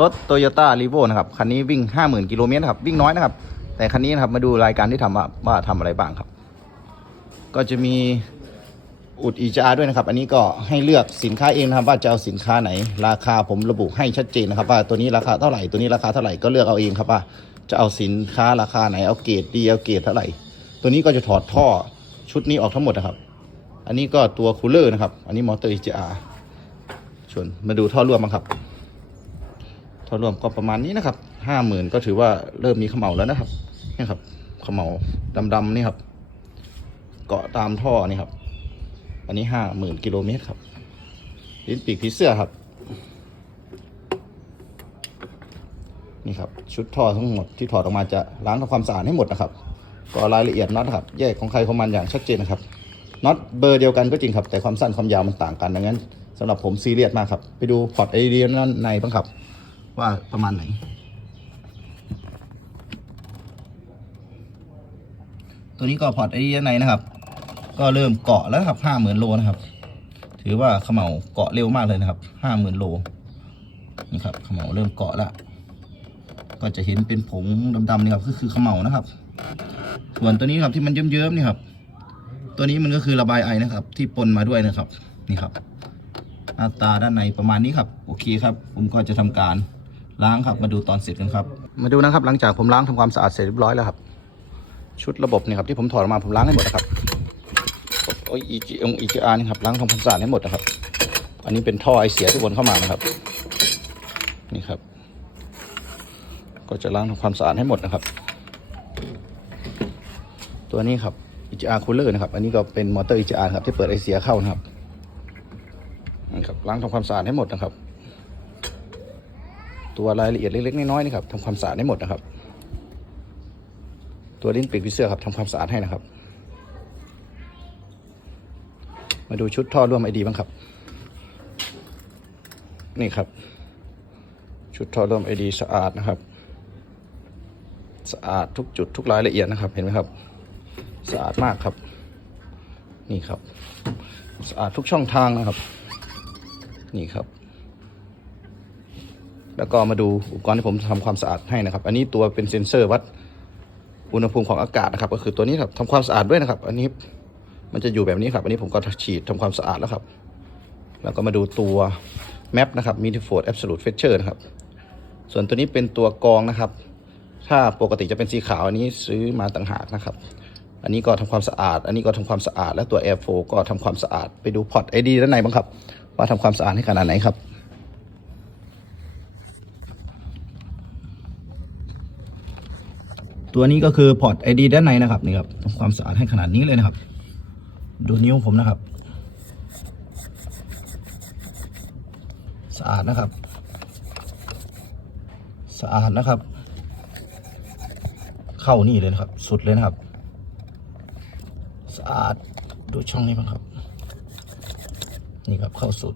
รถโตโยต้ารีโวนะครับ คันนี้วิ่ง 50,000 กิโลเมตรนะครับ วิ่งน้อยนะครับ แต่คันนี้นะครับ มาดูรายการที่ทำว่าว่าทำอะไรบ้างครับ ก็จะมีอุดอีจาด้วยนะครับ อันนี้ก็ให้เลือกสินค้าเองนะครับว่าจะเอาสินค้าไหน ราคาผมระบุให้ชัดเจนนะครับว่าตัวนี้ราคาเท่าไหร่ตัวนี้ราคาเท่าไหร่ก็เลือกเอาเองครับว่าจะเอาสินค้าราคาไหนเอาเกรดดีเอาเกรดเท่าไหร่ ตัวนี้ก็จะถอดท่อชุดนี้ออกทั้งหมดนะครับ อันนี้ก็ตัวคูลเลอร์นะครับ อันนี้มอเตอร์อีจาส่วนมาดูท่อร่วมบ้างครับ ท่อร่วมก็ประมาณนี้นะครับห้าหมื่นก็ถือว่าเริ่มมีเขมเหลาแล้วนะครับนี่ครับเขมเหลาดำๆนี่ครับ เกาะตามท่อนี่ครับ อันนี้ห้าหมื่นกิโลเมตรครับลิ้นปีกผีเสื้อครับ นี่ครับ ชุดท่อทั้งหมดที่ถอดออกมาจะล้างทำความสะอาดให้หมดนะครับ ก็รายละเอียดน็อตครับแยกของใครของมันอย่างชัดเจนนะครับน็อตเบอร์เดียวกันก็จริงครับ แต่ความสั้นความยาวมันต่างกันดังนั้นสำหรับผมซีเรียสมากครับ ไปดูพอร์ตไอเดียนั้นในบ้างครับ ว่าประมาณไหน ตัวนี้ก็พอร์ตไอเดียในนะครับ ก็เริ่มเกาะแล้วครับห้าหมื่นโลนะครับ ถือว่าเขมเหลาเกาะเร็วมากเลยนะครับห้าหมื่นโลนี่ครับเขมเหลาเริ่มเกาะแล้วก็จะเห็นเป็นผงดำๆนี่ครับก็คือเขมเหลานะครับ ส่วนตัวนี้ครับที่มันเยิ้มๆนี่ครับ ตัวนี้มันก็คือระบายไอนะครับ ที่ปนมาด้วยนะครับนี่ครับหน้าตาด้านในประมาณนี้ครับ โอเคครับ ผมก็จะทำการ ล้างครับ มาดูตอนเสร็จกันครับ มาดูนะครับ หลังจากผมล้างทำความสะอาดเสร็จเรียบร้อยแล้วครับ ชุดระบบเนี่ยครับที่ผมถอดออกมาผมล้างให้หมดนะครับโอ้ยอีจีองอีจีอาร์นี่ครับล้างทำความสะอาดให้หมดนะครับ อันนี้เป็นท่อไอเสียที่วนเข้ามานะครับ นี่ครับ ก็จะล้างทำความสะอาดให้หมดนะครับ ตัวนี้ครับ EGR cooler นะครับ อันนี้ก็เป็นมอเตอร์ EGR ครับที่เปิดไอเสียเข้านะครับนะครับล้างทำความสะอาดให้หมดนะครับ ตัวรายละเอียดเล็กๆน้อยๆนี่ครับทำความสะอาดให้หมดนะครับ ตัวลิ้นปีกผีเสื้อครับทำความสะอาดให้นะครับ มาดูชุดท่อร่วมไอดีบ้างครับ นี่ครับ ชุดท่อร่วมไอดีสะอาดนะครับ สะอาดทุกจุดทุกรายละเอียดนะครับ เห็นไหมครับ สะอาดมากครับ นี่ครับ สะอาดทุกช่องทางนะครับ นี่ครับ แล้วก็มาดูอุปกรณ์ที่ผมทำความสะอาดให้นะครับ อันนี้ตัวเป็นเซ็นเซอร์วัดอุณหภูมิของอากาศนะครับ ก็คือตัวนี้ครับทำความสะอาดด้วยนะครับ อันนี้มันจะอยู่แบบนี้ครับ อันนี้ผมก็ฉีดทำความสะอาดแล้วครับ แล้วก็มาดูตัวแมปนะครับมีทีโฟร์ดแอบสูตเฟเชอร์นะครับ ส่วนตัวนี้เป็นตัวกรองนะครับ ถ้าปกติจะเป็นสีขาวอันนี้ซื้อมาต่างหากนะครับ อันนี้ก็ทำความสะอาด อันนี้ก็ทำความสะอาด และตัว Air 4ก็ทำความสะอาด ไปดูพอร์ต ID ด้านในบ้างครับ ว่าทำความสะอาดให้ขนาดไหนครับ ตัวนี้ก็คือพอร์ต ID ด้านในนะครับนี่ครับทำความสะอาดให้ขนาดนี้เลยนะครับ ดูนิ้วผมนะครับ สะอาดนะครับ สะอาดนะครับ เข้านี่เลยนะครับ สุดเลยนะครับ สะอาดดูช่องนี้บ้างครับ นี่ครับเข้าสุด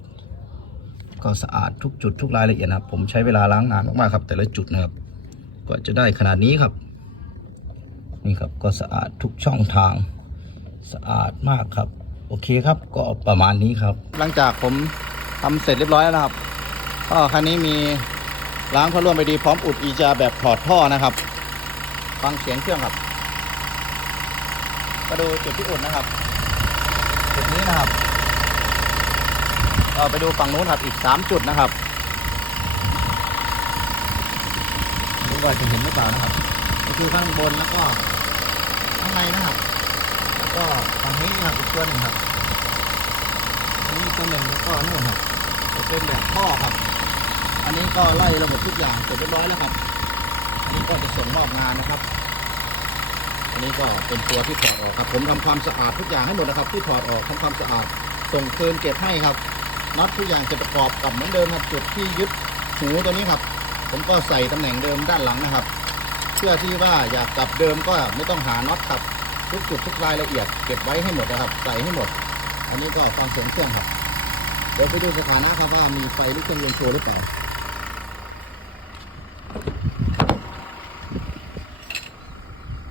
ก็สะอาดทุกจุดทุกรายละเอียดนะครับ ผมใช้เวลาล้างนานมากๆครับ แต่ละจุดนะครับกว่าจะได้ขนาดนี้ครับ นี่ครับก็สะอาดทุกช่องทางสะอาดมากครับ โอเคครับก็ประมาณนี้ครับ หลังจากผมทำเสร็จเรียบร้อยแล้วนะครับก็คันนี้มีล้างท่อร่วมไปดีพร้อมอุดอีจาแบบถอดท่อนะครับ ฟังเสียงเครื่องครับ ก็ดูจุดที่อุดนะครับจุดนี้นะครับก็ไปดูฝั่งนู้นครับอีก 3 จุดนะครับนี่ก็จะเห็นหรือเปล่านะครับ ก็คือข้างบนแล้วก็ข้างในนะครับ แล้วก็ฝั่งนี้นะครับอีกตัวหนึ่งครับอันนี้ตัวหนึ่งแล้วก็นู่นครับจะเป็นแบบท่อครับ อันนี้ก็ไล่ระบบทุกอย่างเสร็จเรียบร้อยแล้วครับ อันนี้ก็จะส่งมอบงานนะครับ อันนี้ก็เป็นตัวที่ถอดออกครับ ผมทำความสะอาดทุกอย่างให้หมดนะครับ ที่ถอดออกทำความสะอาด ส่งคืนเก็บให้ครับน็อตทุกอย่างจะประกอบกับเหมือนเดิมครับ จุดที่ยึดหูตัวนี้ครับ ผมก็ใส่ตำแหน่งเดิมด้านหลังนะครับ เพื่อที่ว่าอยากกลับเดิมก็ไม่ต้องหาน็อตครับทุกจุดทุกรายละเอียดเก็บไว้ให้หมดนะครับใส่ให้หมด อันนี้ก็ฟังเสียงเครื่องครับ เดี๋ยวไปดูสถานะครับว่ามีไฟลุกเครื่องยนโชว์หรือเปล่า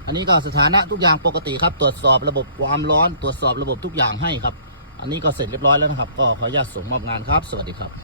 อันนี้ก็สถานะทุกอย่างปกติครับ ตรวจสอบระบบความร้อน ตรวจสอบระบบทุกอย่างให้ครับ อันนี้ก็เสร็จเรียบร้อยแล้วนะครับ ก็ขออนุญาตส่งมอบงานครับ สวัสดีครับ